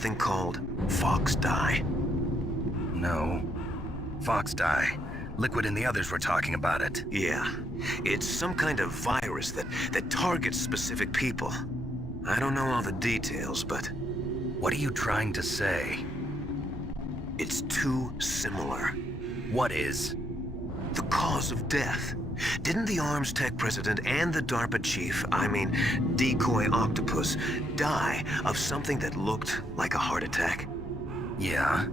something called fox dye? No. Fox dye. Liquid and the others were talking about it. Yeah. It's some kind of virus that targets specific people. I don't know all the details, but... What are you trying to say? It's too similar. What is? The cause of death. Didn't the Arms Tech president and the DARPA chief, Decoy Octopus, die of something that looked like a heart attack? Yeah.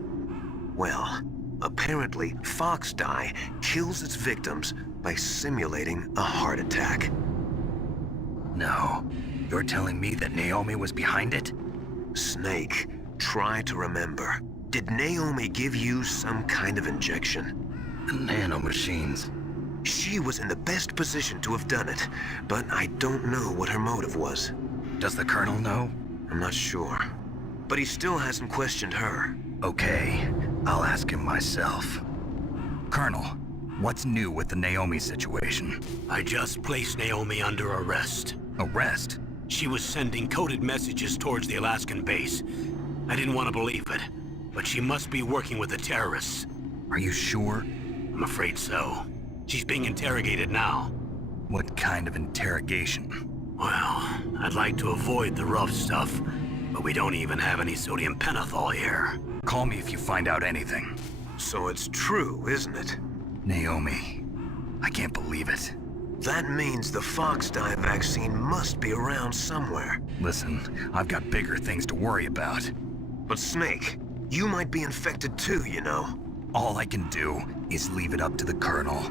Well, apparently fox dye kills its victims by simulating a heart attack. No. You're telling me that Naomi was behind it? Snake, try to remember. Did Naomi give you some kind of injection? The nanomachines. She was in the best position to have done it, but I don't know what her motive was. Does the Colonel know? I'm not sure. But he still hasn't questioned her. Okay, I'll ask him myself. Colonel, what's new with the Naomi situation? I just placed Naomi under arrest. Arrest? She was sending coded messages towards the Alaskan base. I didn't want to believe it, but she must be working with the terrorists. Are you sure? I'm afraid so. She's being interrogated now. What kind of interrogation? Well, I'd like to avoid the rough stuff, but we don't even have any sodium pentothal here. Call me if you find out anything. So it's true, isn't it? Naomi, I can't believe it. That means the fox dye vaccine must be around somewhere. Listen, I've got bigger things to worry about. But Snake, you might be infected too, you know. All I can do is leave it up to the Colonel.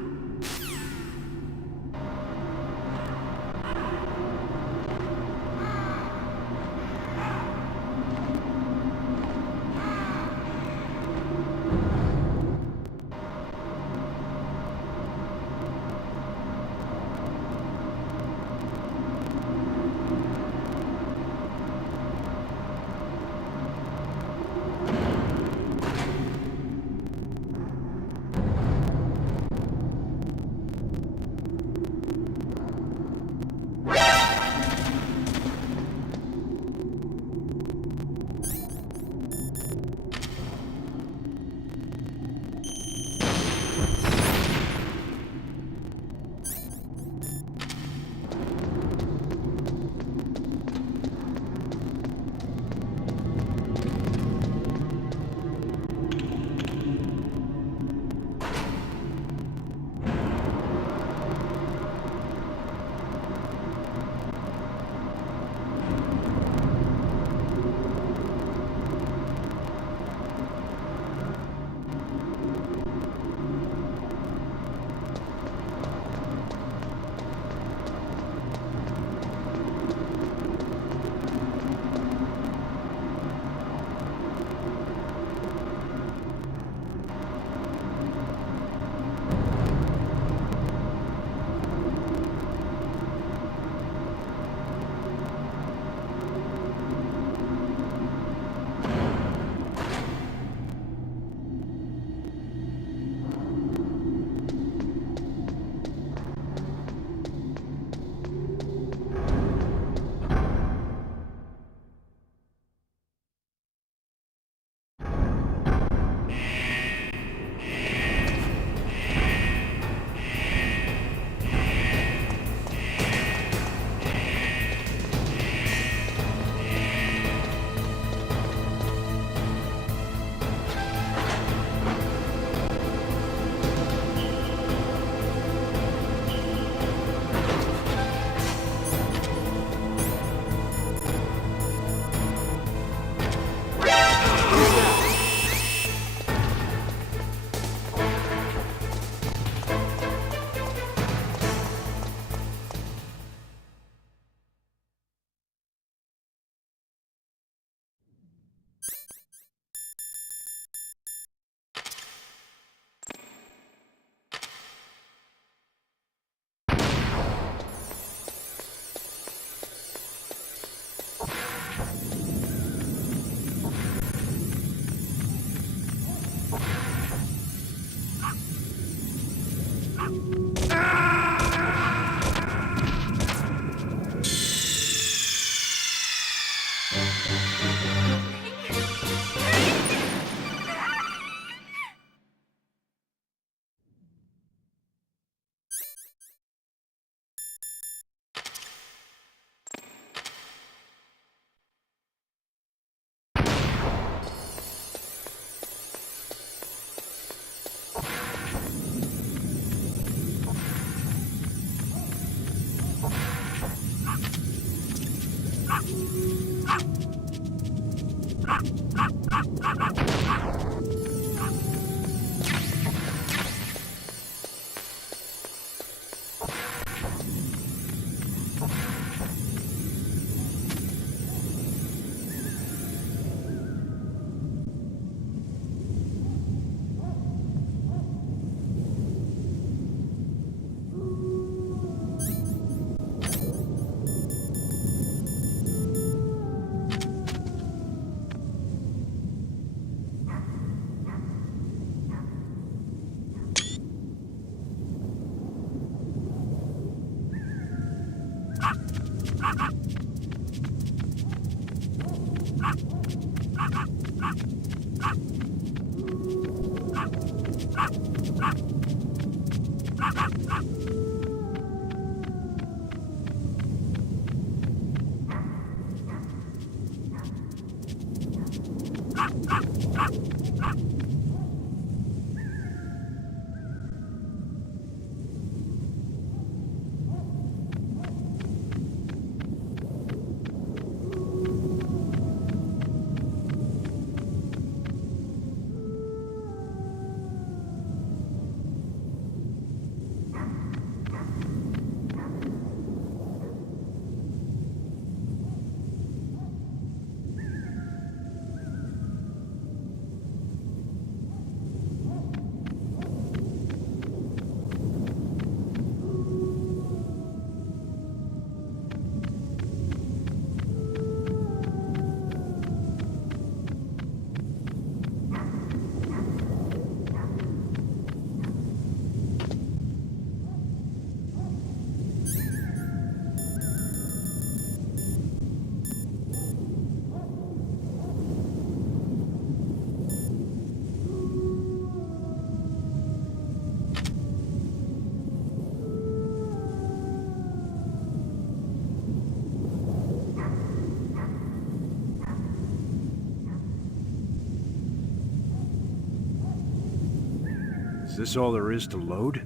Is this all there is to load?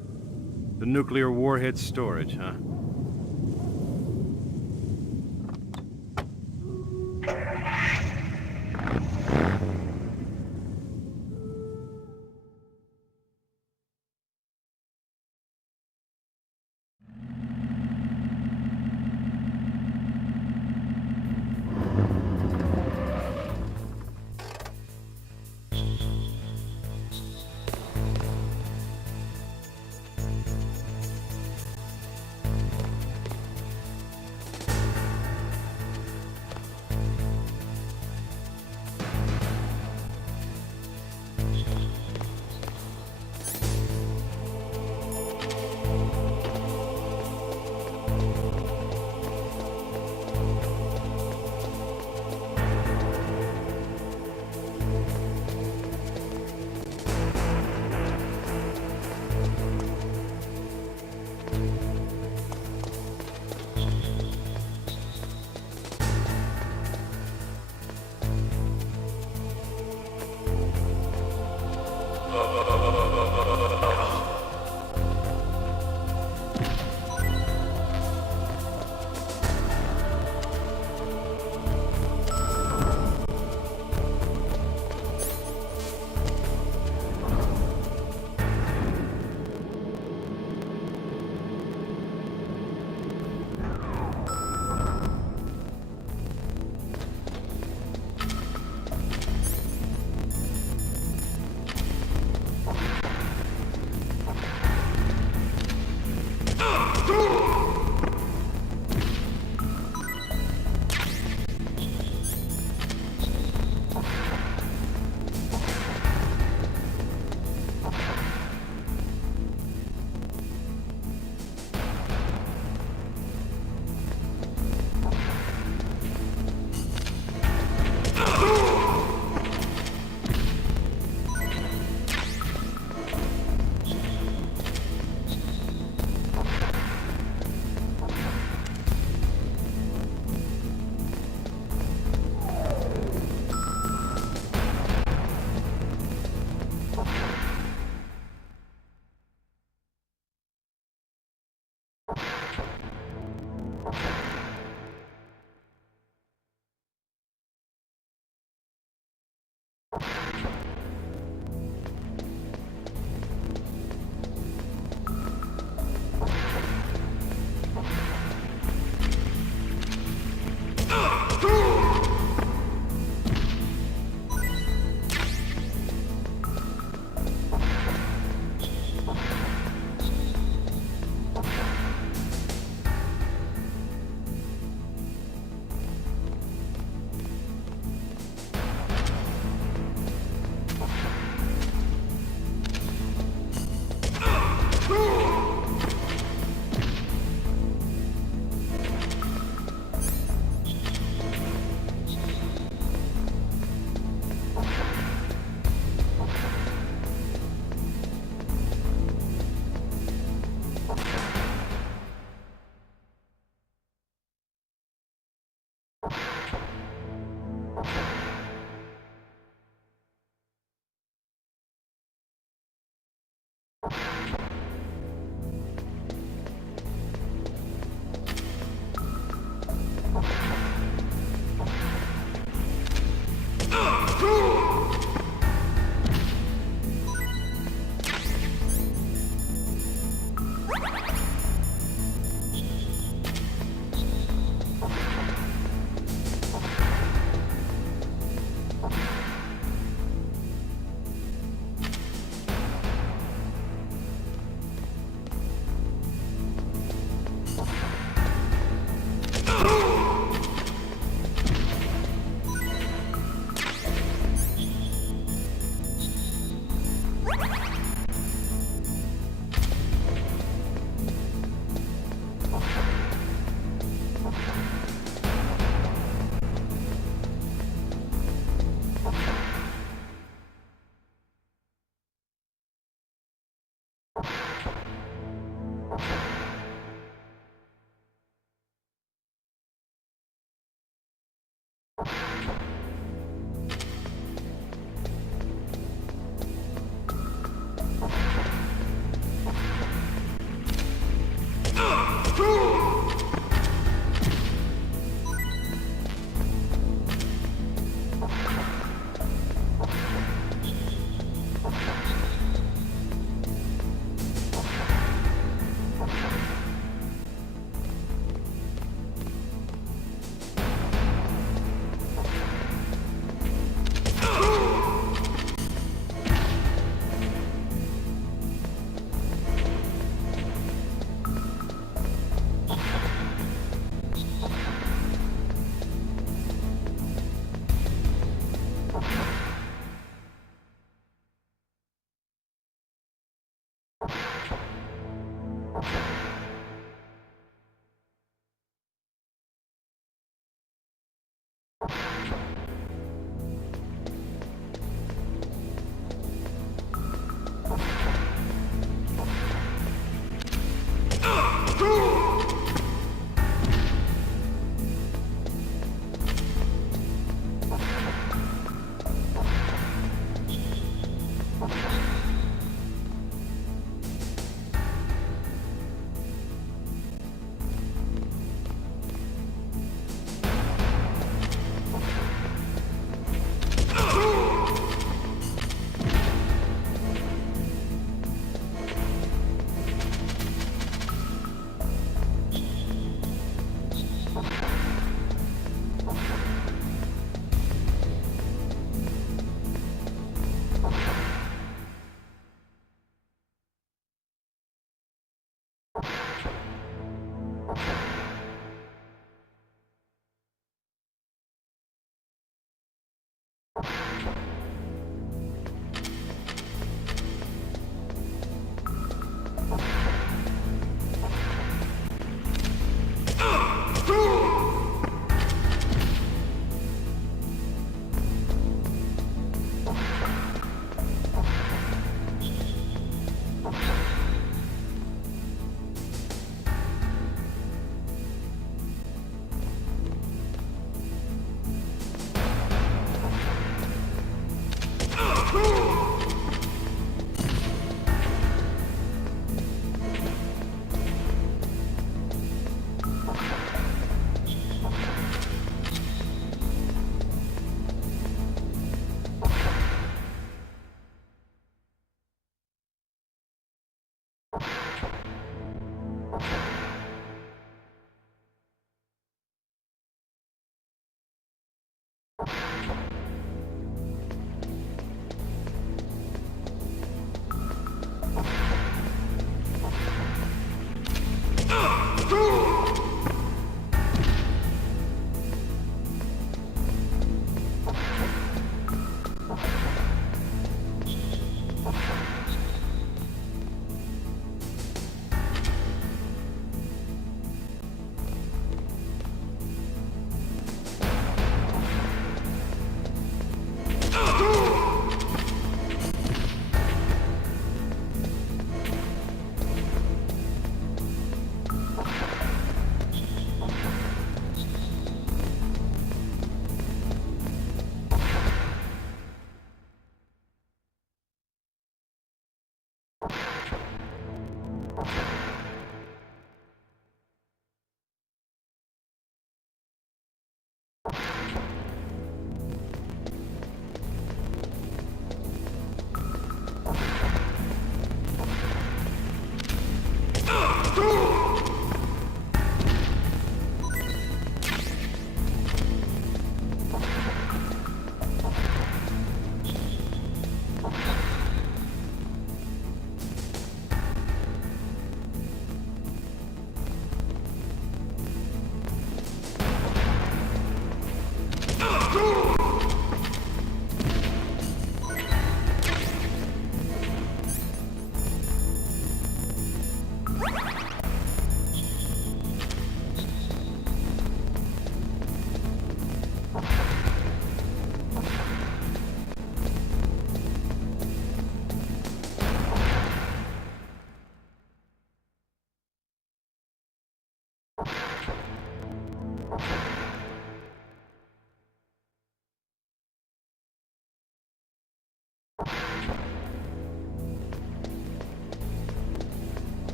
The nuclear warhead storage, huh?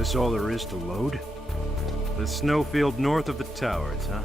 Is this all there is to load? The snowfield north of the towers, huh?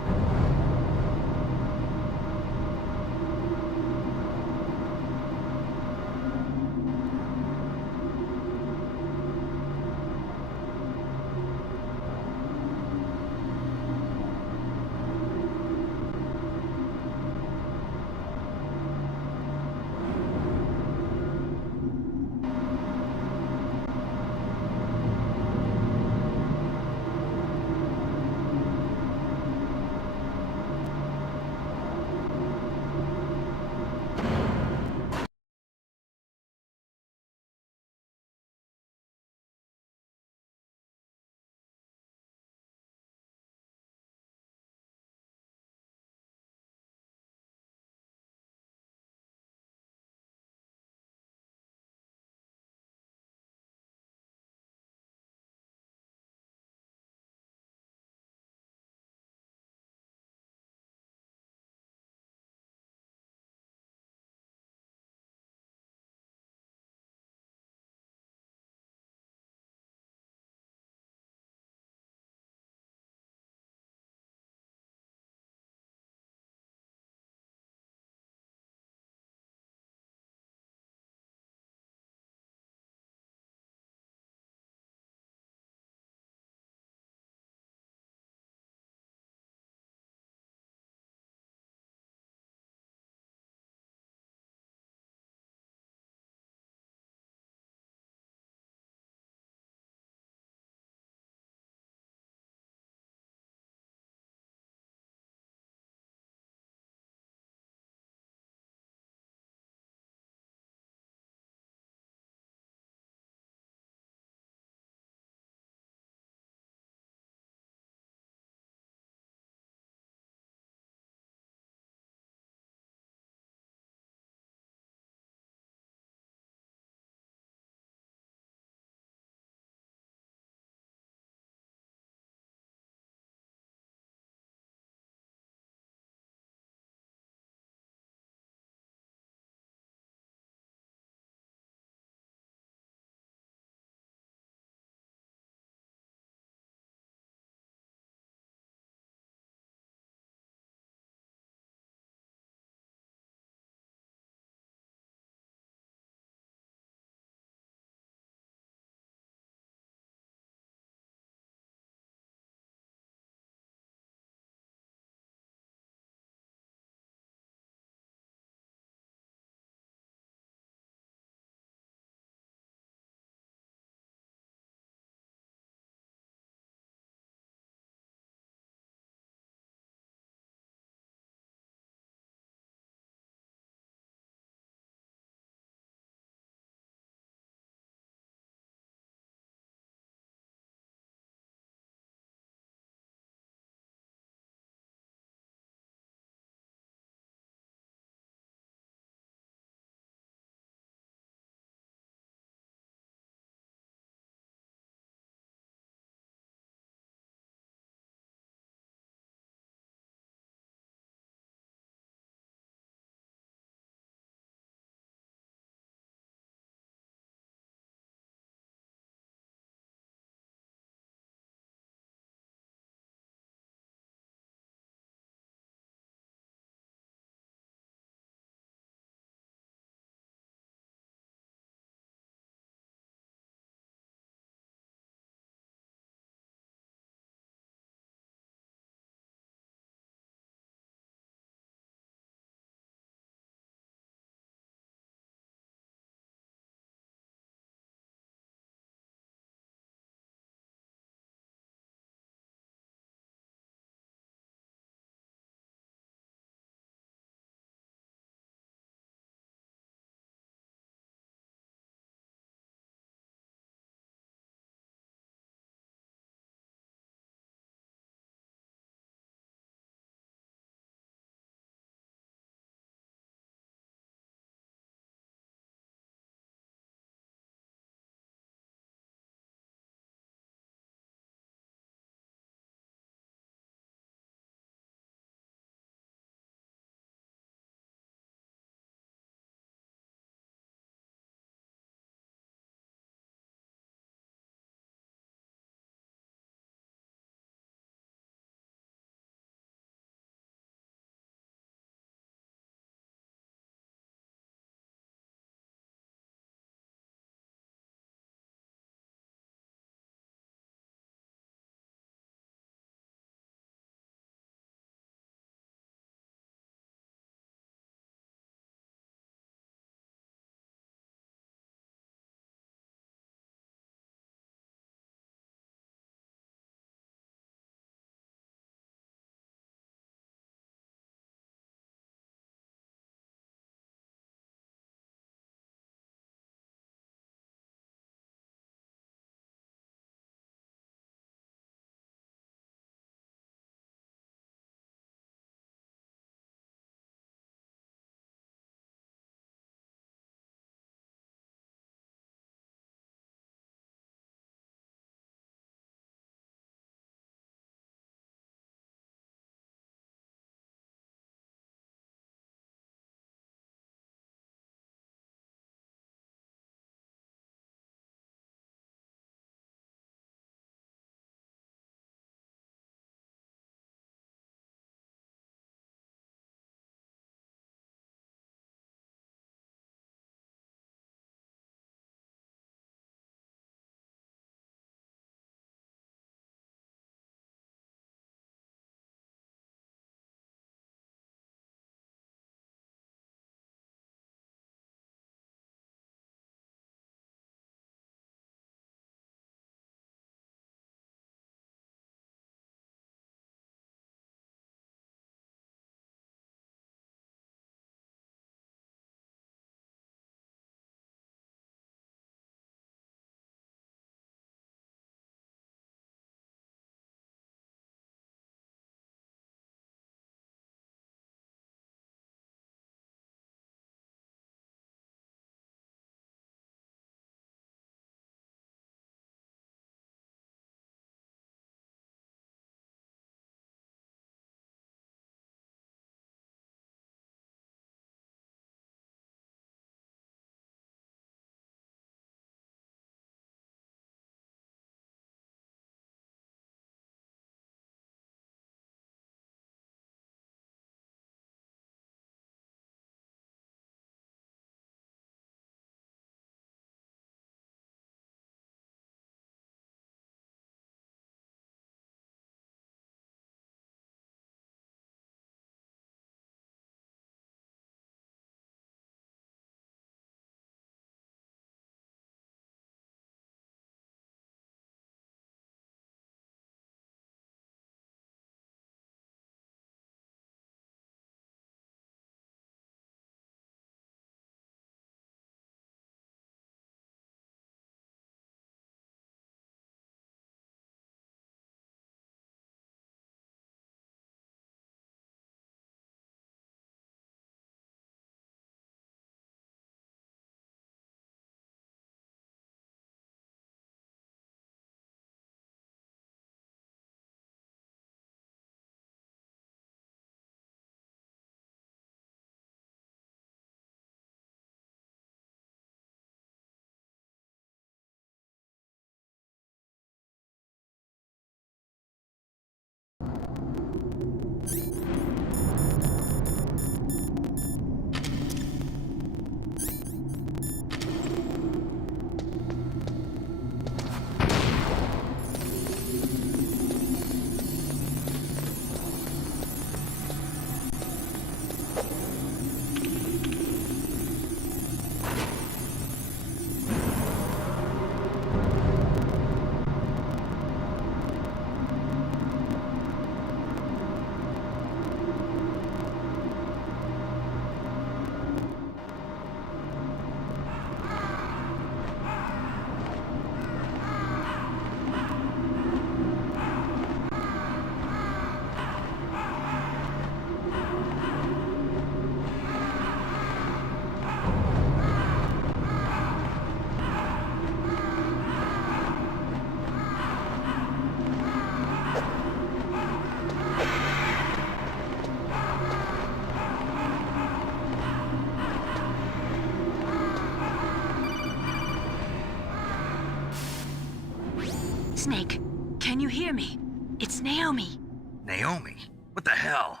Snake, can you hear me? It's Naomi. Naomi? What the hell?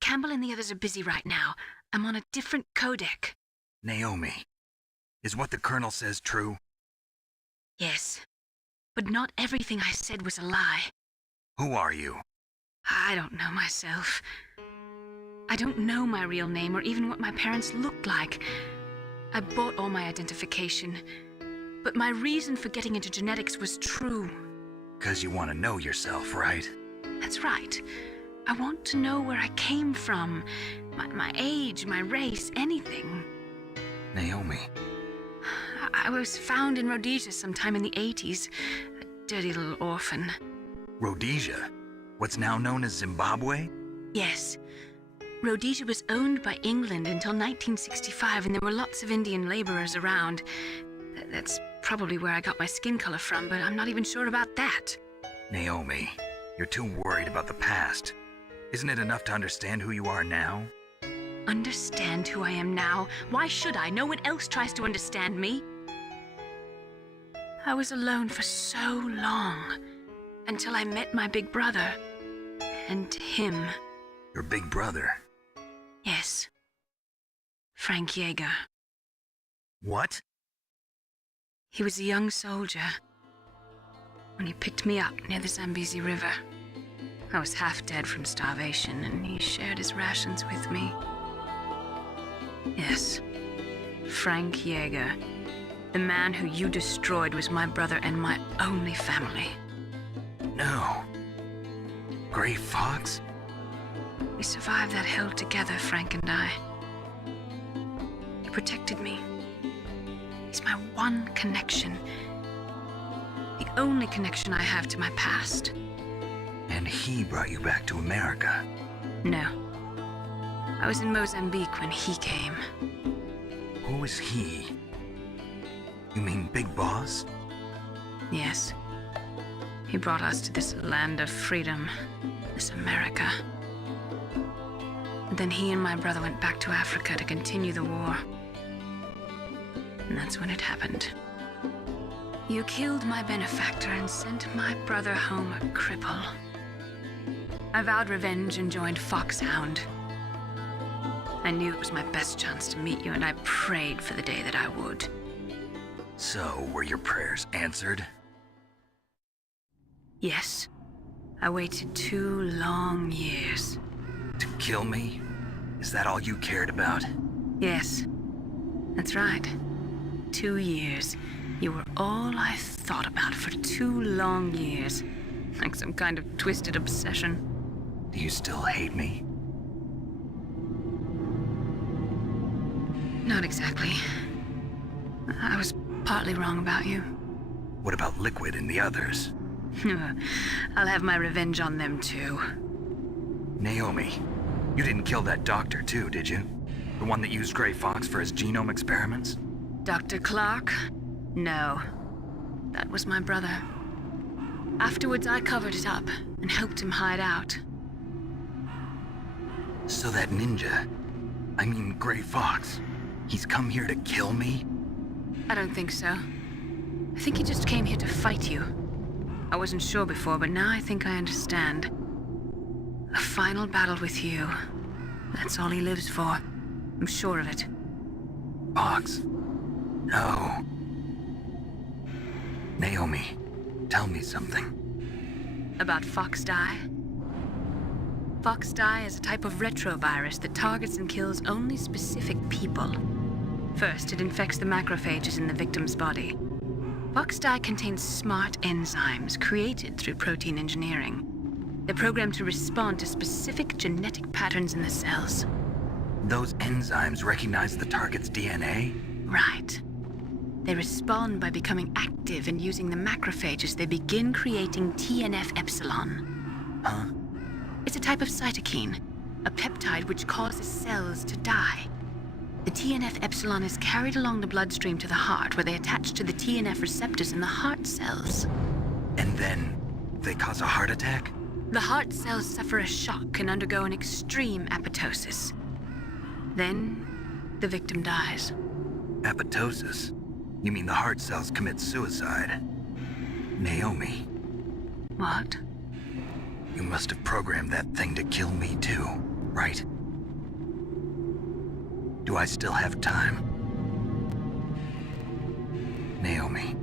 Campbell and the others are busy right now. I'm on a different codec. Naomi, is what the Colonel says true? Yes. But not everything I said was a lie. Who are you? I don't know myself. I don't know my real name or even what my parents looked like. I bought all my identification. But my reason for getting into genetics was true. 'Cause you want to know yourself, right? That's right. I want to know where I came from. My age, my race, anything. Naomi. I was found in Rhodesia sometime in the 80s. A dirty little orphan. Rhodesia? What's now known as Zimbabwe? Yes. Rhodesia was owned by England until 1965, and there were lots of Indian laborers around. That's probably where I got my skin color from, but I'm not even sure about that. Naomi, you're too worried about the past. Isn't it enough to understand who you are now? Understand who I am now? Why should I? No one else tries to understand me. I was alone for so long, until I met my big brother. And him. Your big brother? Yes. Frank Yeager. What? He was a young soldier when he picked me up near the Zambezi River. I was half dead from starvation, and he shared his rations with me. Yes, Frank Yeager. The man who you destroyed was my brother and my only family. No. Gray Fox? We survived that hell together, Frank and I. He protected me. He's my one connection. The only connection I have to my past. And he brought you back to America? No. I was in Mozambique when he came. Who is he? You mean Big Boss? Yes. He brought us to this land of freedom, this America. And then he and my brother went back to Africa to continue the war. And that's when it happened. You killed my benefactor and sent my brother home a cripple. I vowed revenge and joined Foxhound. I knew it was my best chance to meet you, and I prayed for the day that I would. So, were your prayers answered? Yes. I waited 2 long years. To kill me? Is that all you cared about? Yes. That's right. 2 years. You were all I thought about for 2 long years. Like some kind of twisted obsession. Do you still hate me? Not exactly. I was partly wrong about you. What about Liquid and the others? I'll have my revenge on them too. Naomi, you didn't kill that doctor too, did you? The one that used Gray Fox for his genome experiments? Dr. Clark? No. That was my brother. Afterwards, I covered it up and helped him hide out. So that ninja, I mean Gray Fox, he's come here to kill me? I don't think so. I think he just came here to fight you. I wasn't sure before, but now I think I understand. A final battle with you. That's all he lives for. I'm sure of it. Fox? No. Naomi, tell me something. About Fox Die? Fox Die is a type of retrovirus that targets and kills only specific people. First, it infects the macrophages in the victim's body. Fox Die contains smart enzymes created through protein engineering. They're programmed to respond to specific genetic patterns in the cells. Those enzymes recognize the target's DNA? Right. They respond by becoming active and using the macrophages. They begin creating TNF-epsilon. Huh? It's a type of cytokine, a peptide which causes cells to die. The TNF-epsilon is carried along the bloodstream to the heart, where they attach to the TNF receptors in the heart cells. And then they cause a heart attack? The heart cells suffer a shock and undergo an extreme apoptosis. Then, the victim dies. Apoptosis? You mean the heart cells commit suicide? Naomi, What? you must have programmed that thing to kill me too, right? Do I still have time? Naomi,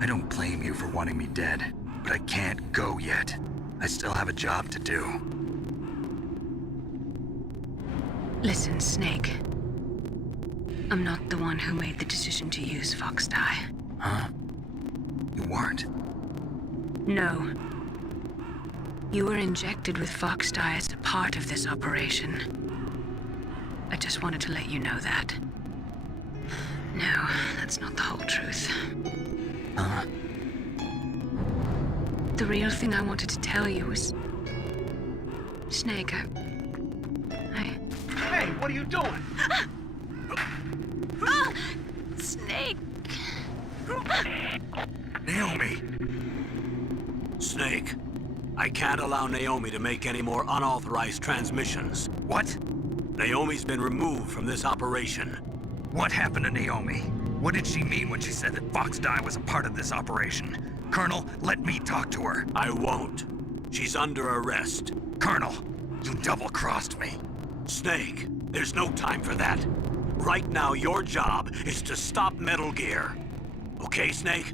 I don't blame you for wanting me dead, but I can't go yet. I still have a job to do. Listen, Snake. I'm not the one who made the decision to use Fox Dye. Huh? You weren't? No. You were injected with Fox Dye as a part of this operation. I just wanted to let you know that. No, that's not the whole truth. Huh? The real thing I wanted to tell you was... Snake, I... Hey, what are you doing? Snake! Naomi! Snake, I can't allow Naomi to make any more unauthorized transmissions. What? Naomi's been removed from this operation. What happened to Naomi? What did she mean when she said that Fox Dye was a part of this operation? Colonel, let me talk to her. I won't. She's under arrest. Colonel, you double-crossed me. Snake, there's no time for that. Right now, your job is to stop Metal Gear. Okay, Snake?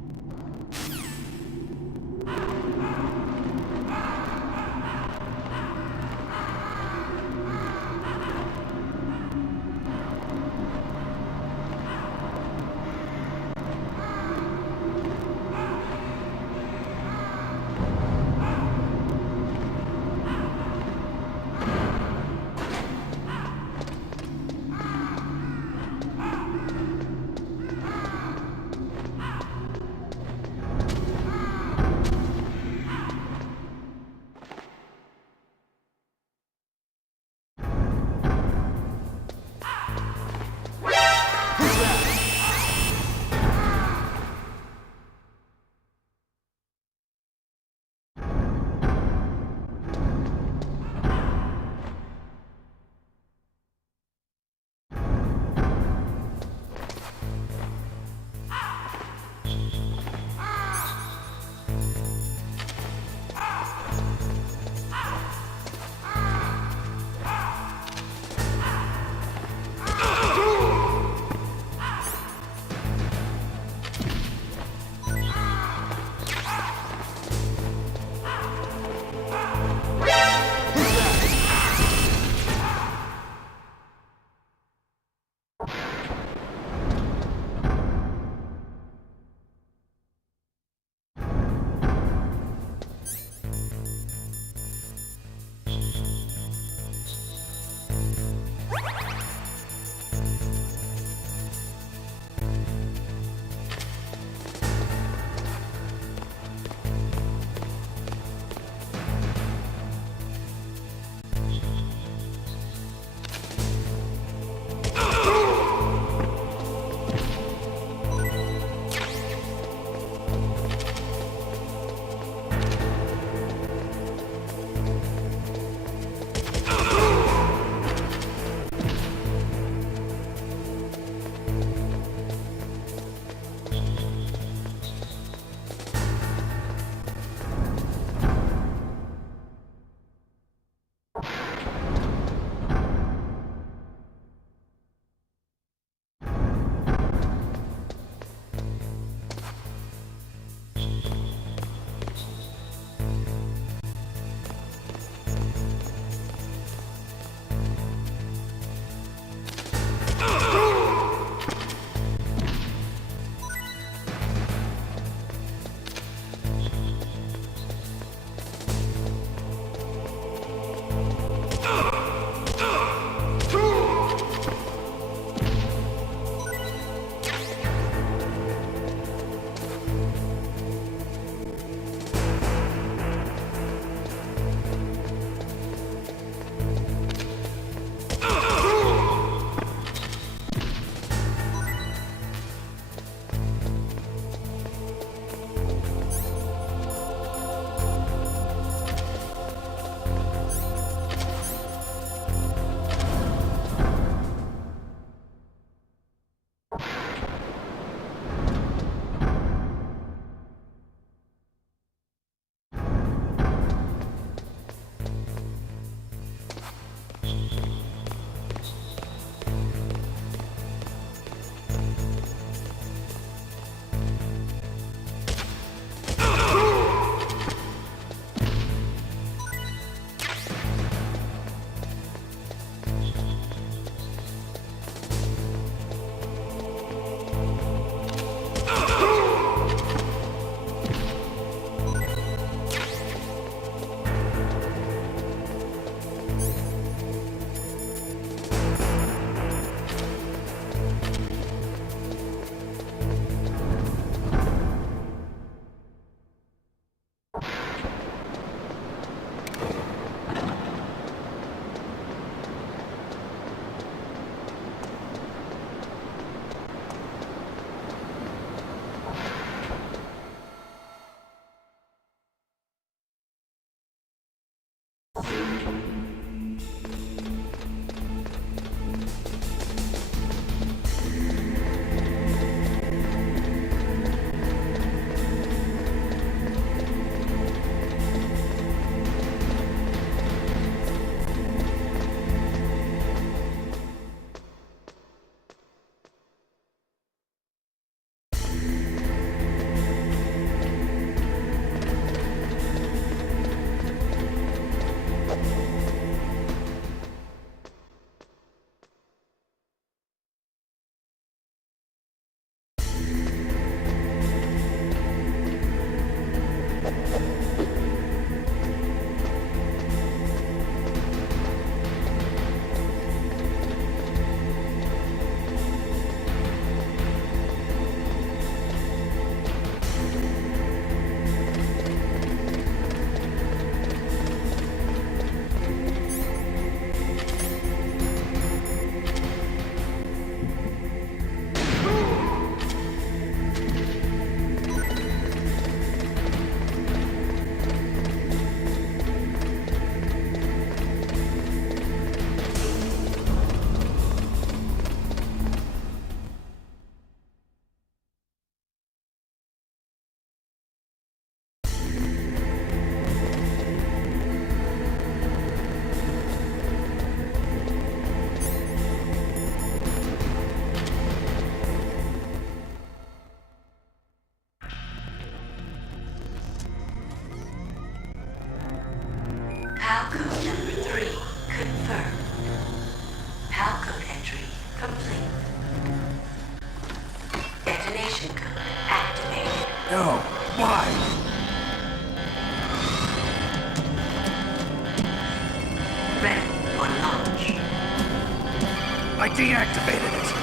deactivated it.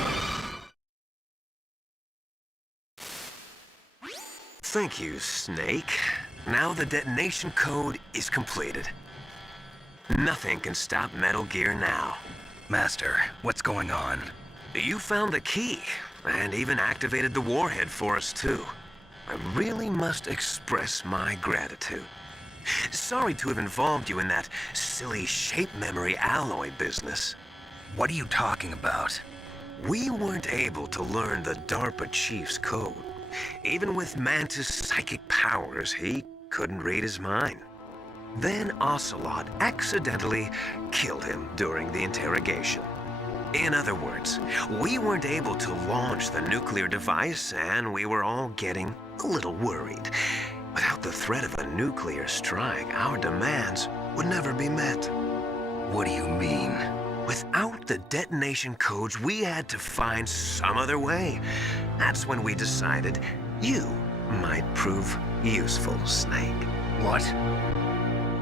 Thank you, Snake. Now the detonation code is completed. Nothing can stop Metal Gear now. Master, what's going on? You found the key, and even activated the warhead for us, too. I really must express my gratitude. Sorry to have involved you in that silly shape memory alloy business. What are you talking about? We weren't able to learn the DARPA chief's code. Even with Mantis' psychic powers, he couldn't read his mind. Then Ocelot accidentally killed him during the interrogation. In other words, we weren't able to launch the nuclear device, and we were all getting a little worried. Without the threat of a nuclear strike, our demands would never be met. What do you mean? Without the detonation codes, we had to find some other way. That's when we decided you might prove useful, Snake. What?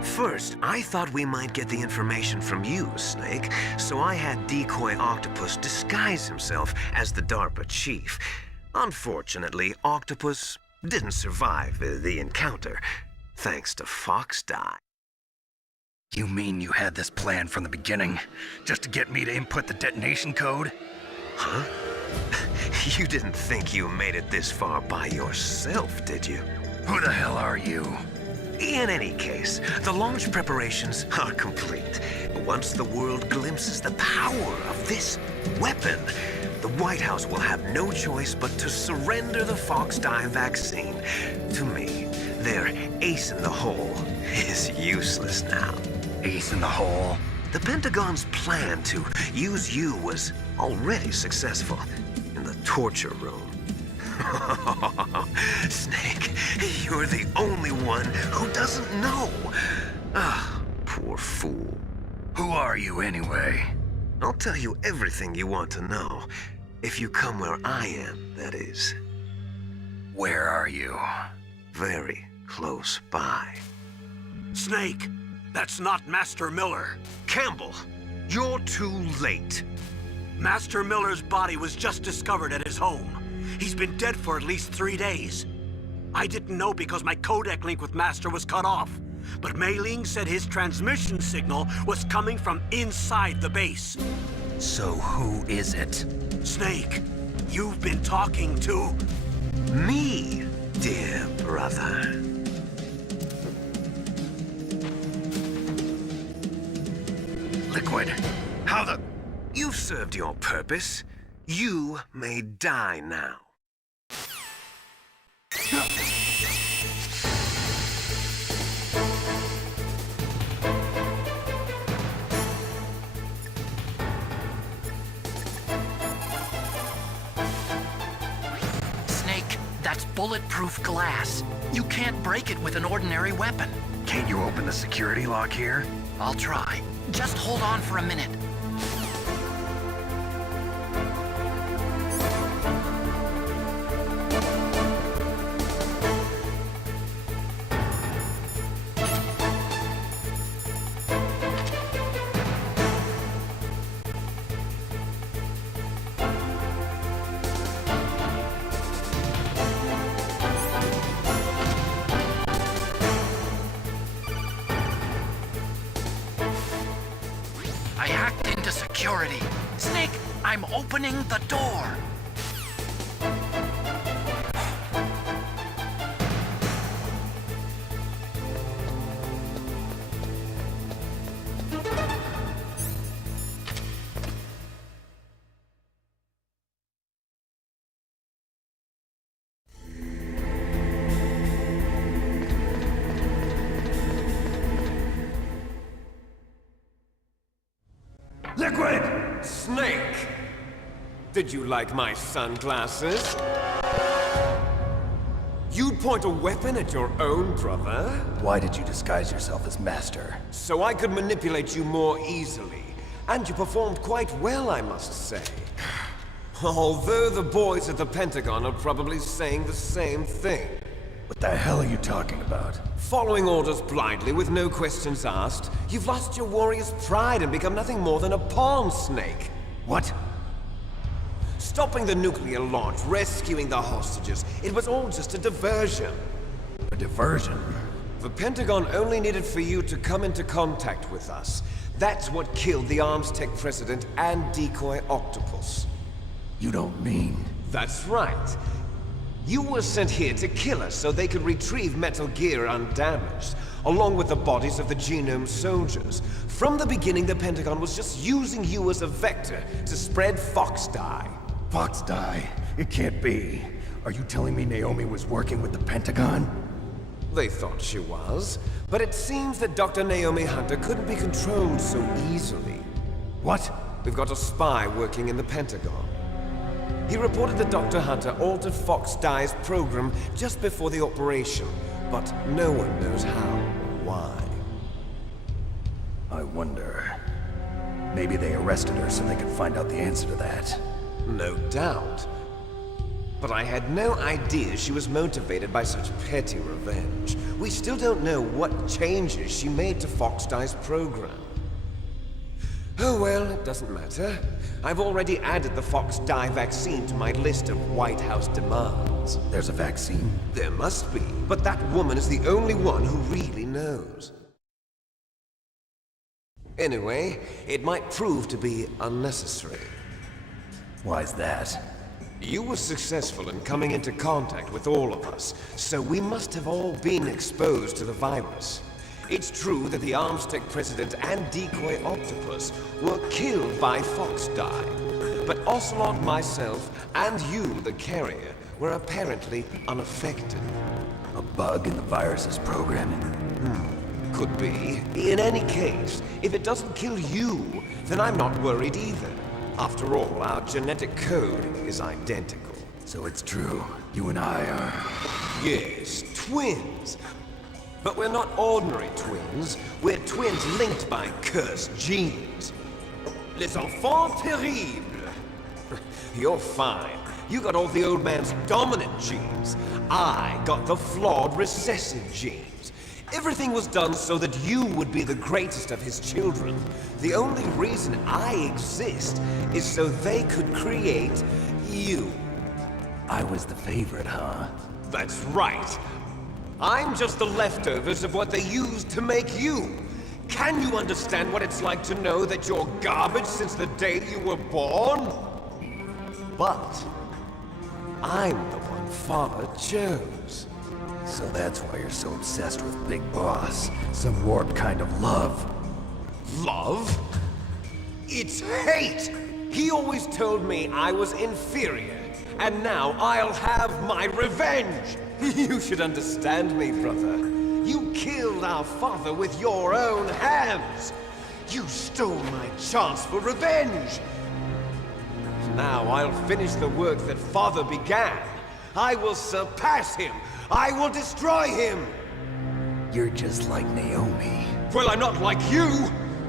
First, I thought we might get the information from you, Snake, so I had Decoy Octopus disguise himself as the DARPA chief. Unfortunately, Octopus didn't survive the encounter, thanks to Fox Die. You mean you had this plan from the beginning, just to get me to input the detonation code? Huh? You didn't think you made it this far by yourself, did you? Who the hell are you? In any case, the launch preparations are complete. Once the world glimpses the power of this weapon, the White House will have no choice but to surrender the Fox Die vaccine to me. Their ace in the hole is useless now. Ace in the hole? The Pentagon's plan to use you was already successful in the torture room. Snake, you're the only one who doesn't know. Ah, poor fool. Who are you anyway? I'll tell you everything you want to know. If you come where I am, that is. Where are you? Very close by. Snake, that's not Master Miller. Campbell, you're too late. Master Miller's body was just discovered at his home. He's been dead for at least 3 days. I didn't know because my codec link with Master was cut off. But Mei Ling said his transmission signal was coming from inside the base. So who is it? Snake, you've been talking to... Me, dear brother. Liquid, how the... You've served your purpose. You may die now. Snake, that's bulletproof glass. You can't break it with an ordinary weapon. Can't you open the security lock here? I'll try. Just hold on for a minute. I hacked into security. Snake, I'm opening the door. Liquid! Snake! Did you like my sunglasses? You'd point a weapon at your own brother? Why did you disguise yourself as Master? So I could manipulate you more easily. And you performed quite well, I must say. Although the boys at the Pentagon are probably saying the same thing. What the hell are you talking about? Following orders blindly with no questions asked, you've lost your warrior's pride and become nothing more than a pawn, Snake. What? Stopping the nuclear launch, rescuing the hostages, it was all just a diversion. A diversion? The Pentagon only needed for you to come into contact with us. That's what killed the Arms Tech president and decoy octopus. You don't mean... That's right. You were sent here to kill us so they could retrieve Metal Gear undamaged, along with the bodies of the Genome soldiers. From the beginning, the Pentagon was just using you as a vector to spread Fox dye. Fox dye? It can't be. Are you telling me Naomi was working with the Pentagon? They thought she was, but it seems that Dr. Naomi Hunter couldn't be controlled so easily. What? We've got a spy working in the Pentagon. He reported that Dr. Hunter altered Fox Dye's program just before the operation, but no one knows how or why. I wonder... Maybe they arrested her so they could find out the answer to that. No doubt. But I had no idea she was motivated by such petty revenge. We still don't know what changes she made to Fox Dye's program. Oh well, it doesn't matter. I've already added the Fox Dye vaccine to my list of White House demands. There's a vaccine? There must be, but that woman is the only one who really knows. Anyway, it might prove to be unnecessary. Why's that? You were successful in coming into contact with all of us, so we must have all been exposed to the virus. It's true that the Arms Tech president and decoy octopus were killed by Fox Dye, but Ocelot, myself, and you, the carrier, were apparently unaffected. A bug in the virus's programming? Could be. In any case, if it doesn't kill you, then I'm not worried either. After all, our genetic code is identical. So it's true. You and I are... Yes, twins. But we're not ordinary twins. We're twins linked by cursed genes. Les enfants terribles. You're fine. You got all the old man's dominant genes. I got the flawed recessive genes. Everything was done so that you would be the greatest of his children. The only reason I exist is so they could create you. I was the favorite, huh? That's right. I'm just the leftovers of what they used to make you. Can you understand what it's like to know that you're garbage since the day you were born? But I'm the one Father chose. So that's why you're so obsessed with Big Boss. Some warped kind of love. Love? It's hate! He always told me I was inferior, and now I'll have my revenge! You should understand me, brother. You killed our father with your own hands! You stole my chance for revenge! Now I'll finish the work that Father began. I will surpass him! I will destroy him! You're just like Naomi. Well, I'm not like you!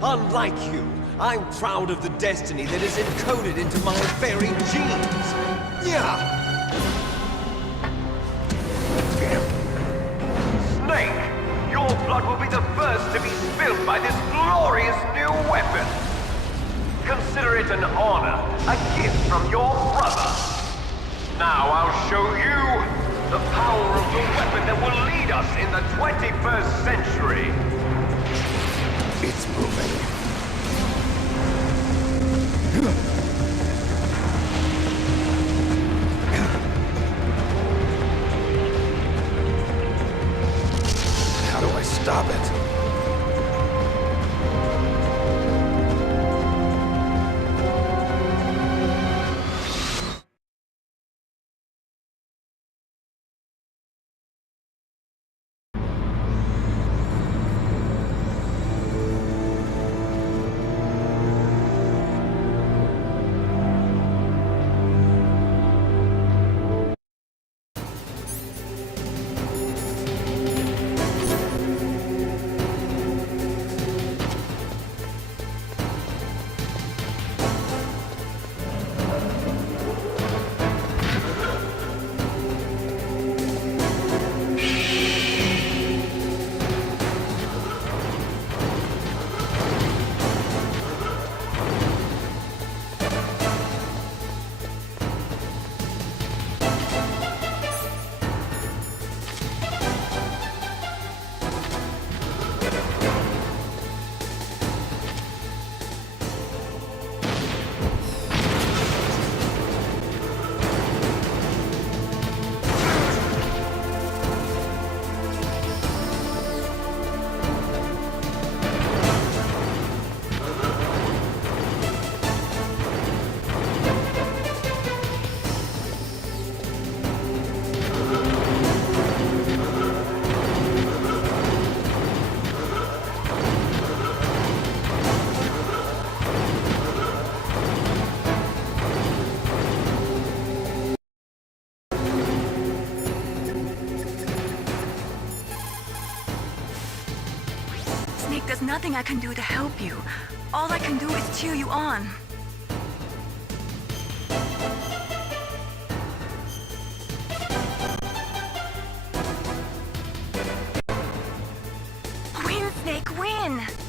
Unlike you, I'm proud of the destiny that is encoded into my very genes! Yeah! Snake! Your blood will be the first to be spilled by this glorious new weapon! Consider it an honor, a gift from your brother! Now I'll show you the power of the weapon that will lead us in the 21st century! It's moving. How do I stop it? Snake, there's nothing I can do to help you. All I can do is cheer you on. Win, Snake, win!